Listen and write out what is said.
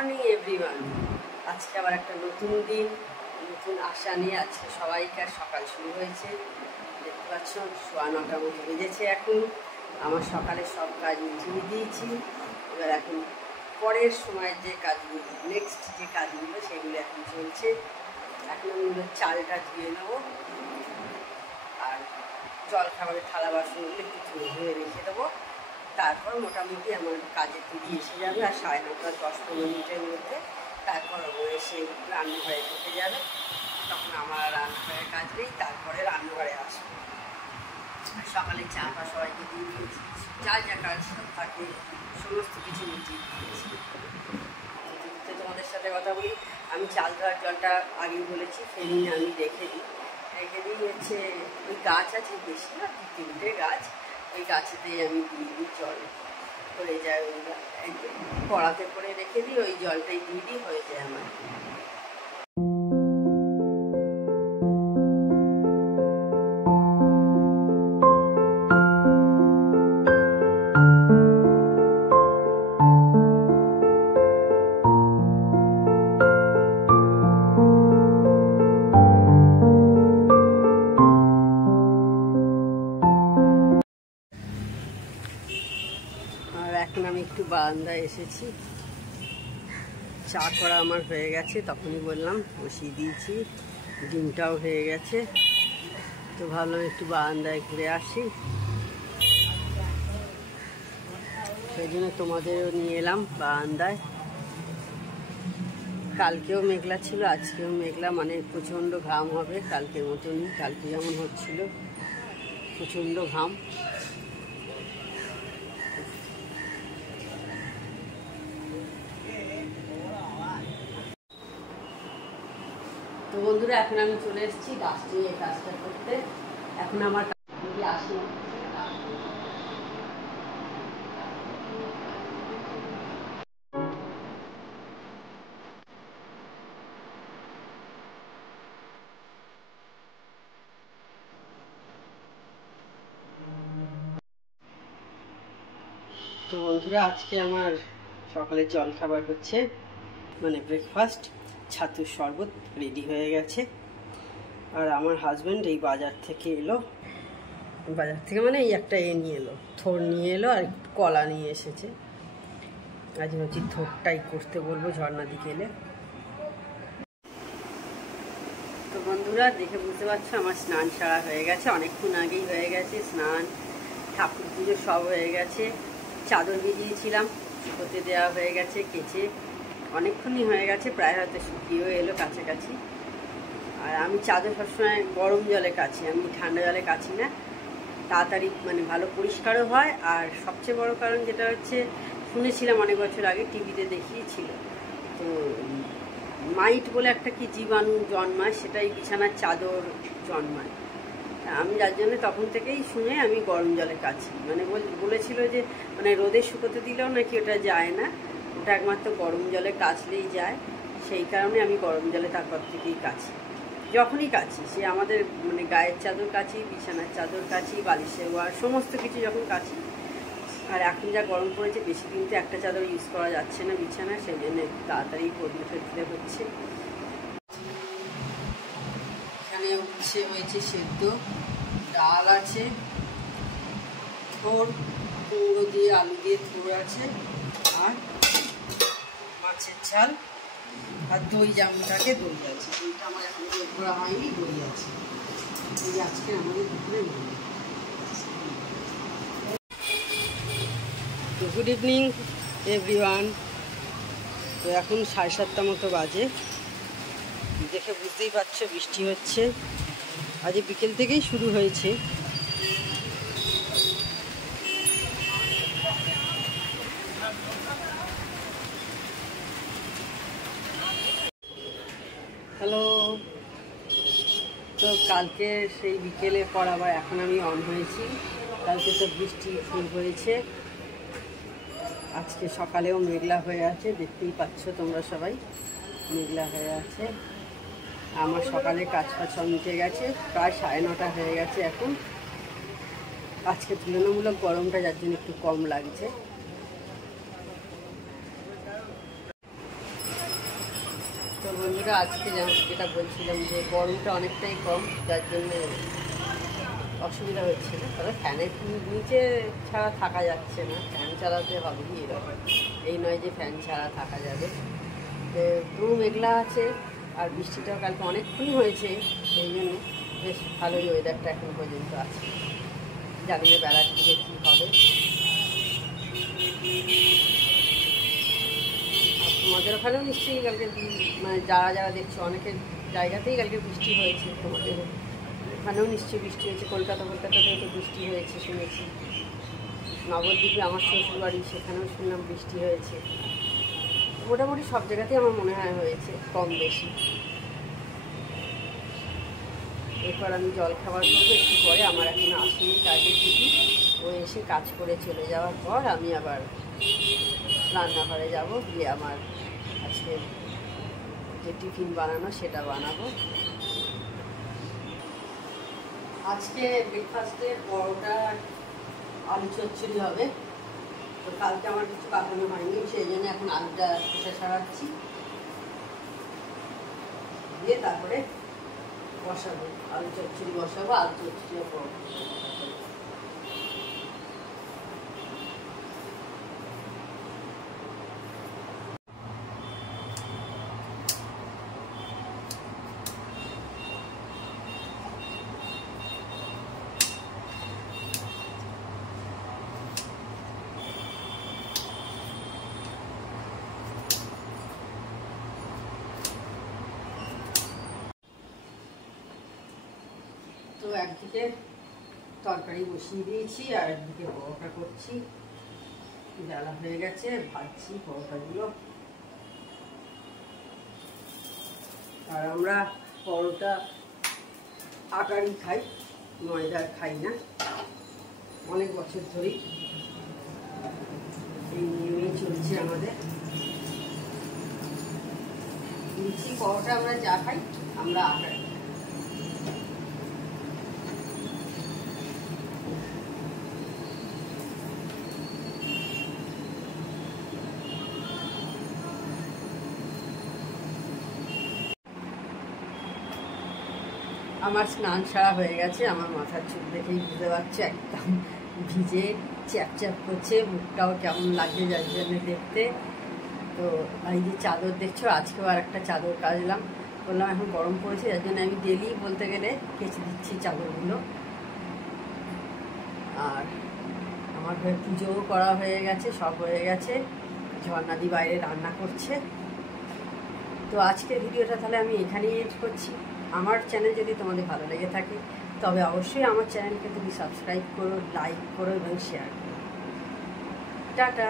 Morning everyone. আজকে আবার একটা নতুন দিন, নতুন আশা নিয়ে আজকে সবাইকার সকাল শুরু হয়েছে। দেখতে পাচ্ছ 9:15 মতো বেজেছে। এখন আমার সকালে সব কাজ মিটিয়ে দিয়েছি। এবার এখন পরের সময় যে কাজগুলো, নেক্সট যে কাজগুলো সেগুলো এখন চলছে। এখন আমি চালটা ধুয়ে নেবো আর জল খাবারের থালা বাসনগুলো একটু ধুয়ে রেখে দেবো। তারপর মোটামুটি আমার কাজের দিদি এসে যাবে আর 9:30 10-15 মিনিটের মধ্যে তারপর এসে রান্নাঘরে ঢুকে যাবে। তখন আমার রান্নাঘরের কাজ নেই, তারপরে রান্নাঘরে আসবে। সকালে চা পা সবাইকে দিয়ে দিয়েছি, যা যা কাজ সব থাকে সমস্ত কিছু মিটিয়ে দিয়েছি। তোমাদের সাথে কথা বলি, আমি চাল ধোয়ার জলটা আগেই বলেছি ফেরিয়ে আমি রেখে দিই হচ্ছে ওই গাছ আছে বেশি না, 2-3টে গাছ, ওই গাছেতেই আমি দিয়ে দিই, জল হয়ে যায়। ওই কড়াতে করে রেখে দিই, ওই জলটাই দিয়ে দিই, হয়ে যায় আমার। এখন আমি একটু বারান্দায় এসেছি, চা করা আমার হয়ে গেছে, তখনই বললাম বসিয়ে দিয়েছি, ডিমটাও হয়ে গেছে। তো ভাবলাম একটু বারান্দায় ঘুরে আসি, সেই জন্য তোমাদেরও নিয়ে এলাম বারান্দায়। কালকেও মেঘলা ছিল, আজকেও মেঘলা, মানে প্রচণ্ড ঘাম হবে কালকের মতনই। কালকে যেমন হচ্ছিল প্রচণ্ড ঘাম। তো বন্ধুরা, এখন আমি চলে এসেছি ডাস্টিং এর কাজটা করতে। এখন আমার আসি তো বন্ধুরা, আজকে আমার সকালের জল খাবার হচ্ছে, মানে ব্রেকফাস্ট, ছাতুর শরবত রেডি হয়ে গেছে। আর আমার হাজব্যান্ড এই বাজার থেকে এলো, বাজার থেকে মানে এই একটা নিয়ে এলো, থোর নিয়ে এলো আর কলা নিয়ে এসেছে। আজ হচ্ছে থোরটাই করতে বলবো ঝর্ণাদিকে এলে। তো বন্ধুরা, দেখে বুঝতে পারছো আমার স্নান সারা হয়ে গেছে, অনেকক্ষণ আগেই হয়ে গেছে স্নান, ঠাকুর পুজো সব হয়ে গেছে। চাদর ভিজিয়েছিলাম, শুকোতে দেওয়া হয়ে গেছে, কেচে অনেকক্ষণই হয়ে গেছে, প্রায় হয়তো শুকিয়েও এলো কাছাকাছি। আর আমি চাদর সবসময় গরম জলে কাচি, আমি ঠান্ডা জলে কাচি না, তাড়াতাড়ি মানে ভালো পরিষ্কারও হয়। আর সবচেয়ে বড় কারণ যেটা হচ্ছে, শুনেছিলাম অনেক বছর আগে টিভিতে দেখিয়েছিল, তো মাইট বলে একটা কি জীবাণু জন্মায়, সেটাই বিছানার চাদর জন্মায়। আমি যার জন্য তখন থেকেই শুনে আমি গরম জলে কাচি, মানে বলেছিল যে মানে রোদে শুকোতে দিলেও নাকি ওটা যায় না, ওটা একমাত্র গরম জলে কাচলেই যায়। সেই কারণে আমি গরম জলে তারপর থেকেই কাচি, যখনই কাচি, সে আমাদের মানে গায়ের চাদর কাচি, বিছানার চাদর কাচি, বালিশের ওয়ার, সমস্ত কিছু যখন কাচি। আর এখন যা গরম পড়েছে, বেশি দিন তো একটা চাদর ইউজ করা যাচ্ছে না বিছানায়, সেই জন্য তাড়াতাড়ি বদলে ফেলতে হচ্ছে। এখানে হয়েছে সেদ্ধ ডাল আছে, থোর কুমড়ো দিয়ে আলু দিয়ে থোর আছে, আর মাছের ঝাল, আর দই যেমন থাকে দই আছে। দইটা আমার এখন দই করা হয়নি, দই আছে। এই আজকে আমাদের দুপুরে মেনু। তো গুড ইভিনিং এভরিওয়ান। তো এখন 7:30 মতো বাজে, দেখে বুঝতেই পারছো বৃষ্টি হচ্ছে, আজ বিকেল থেকেই শুরু হয়েছে। হ্যালো। তো কালকে সেই বিকেলে পর আবার এখন আমি অন হয়েছি। কালকে তো বৃষ্টি শুরু হয়েছে, আজকে সকালেও মেঘলা হয়ে আছে, দেখতেই পাচ্ছ তোমরা সবাই, মেঘলা হয়ে আছে। আমার সকালে কাজ ফাজ মিটে গেছে, প্রায় 9:30 হয়ে গেছে এখন। আজকে তুলনামূলক গরমটা যার জন্য একটু কম লাগছে। বন্ধুরা আজকে যেটা বলছিলাম যে গরমটা অনেকটাই কম, যার জন্য অসুবিধা হচ্ছে না। তবে ফ্যানের নিচে ছাড়া থাকা যাচ্ছে না, ফ্যান চালাতে হবে এরকম, এই নয় যে ফ্যান ছাড়া থাকা যাবে। তো পুরো মেঘলা আছে, আর বৃষ্টিটাও কালকে অনেকক্ষণই হয়েছে, সেই জন্য বেশ ভালোই ওয়েদারটা এখন পর্যন্ত আছে। জানি না বেলার দিকে কী হবে। আর তোমাদের ওখানেও নিশ্চয়ই কালকে মানে যারা দেখছো অনেকের জায়গাতেই কালকে বৃষ্টি হয়েছে, তোমাদের ওখানেও নিশ্চয়ই বৃষ্টি হয়েছে। কলকাতাতেও তো বৃষ্টি হয়েছে শুনেছি। নবদ্বীপে আমার শ্বশুরবাড়ি, সেখানেও শুনলাম বৃষ্টি হয়েছে। মোটামুটি সব জায়গাতেই আমার মনে হয় হয়েছে, কম বেশি। এরপর আমি জল খাবার করবো একটু পরে, আমার এখন আসেনি কাজের দিদি, ও এসে কাজ করে চলে যাওয়ার পর আমি আবার রান্নাঘরে যাব, গিয়ে আমার আজকে যে টিফিন বানানো সেটা বানাবো। আজকে ব্রেকফাস্টে পরোটা আলু চচ্চড়ি হবে। তো কালকে আমার কিছু বানানো হয়নি, সেই জন্য এখন আলুটা খোসা ছাড়াচ্ছি, দিয়ে তারপরে বসাবো আলু চচ্চড়ি, বসাবো আলু চচ্চড়ি পরোটা। তো একদিকে তরকারি বসিয়ে দিয়েছি, আর একদিকে পরোটা করছি। বেলা হয়ে গেছে, ভাজছি পরোটাগুলো। আর আমরা পরোটা আটারই খাই, ময়দার খাই না। অনেক বছর ধরেই এই নিয়মেই চলছে আমাদের। লুচি পরোটা আমরা যা খাই, আমরা আটার খাই। আমার স্নান সারা হয়ে গেছে, আমার মাথার চুল দেখেই বুঝতে পারছে একদম ভিজে চ্যাপ করছে, মুখটাও কেমন লাগছে যার জন্য দেখতে। তো এই যে চাদর দেখছো, আজকেও আর একটা চাদর কাচলাম, বললাম এখন গরম পড়েছে, যার জন্য আমি ডেলি বলতে গেলে কেচে দিচ্ছি চাদরগুলো। আর আমার ঘরে পুজোও করা হয়ে গেছে, সব হয়ে গেছে। ঝর্ণাদি বাইরে রান্না করছে। তো আজকের ভিডিওটা তাহলে আমি এখানেই এড করছি। আমার চ্যানেল যদি তোমাদের ভালো লেগে থাকে, তবে অবশ্যই আমার চ্যানেলকে তুমি সাবস্ক্রাইব করো, লাইক করো এবং শেয়ার করো। টাটা।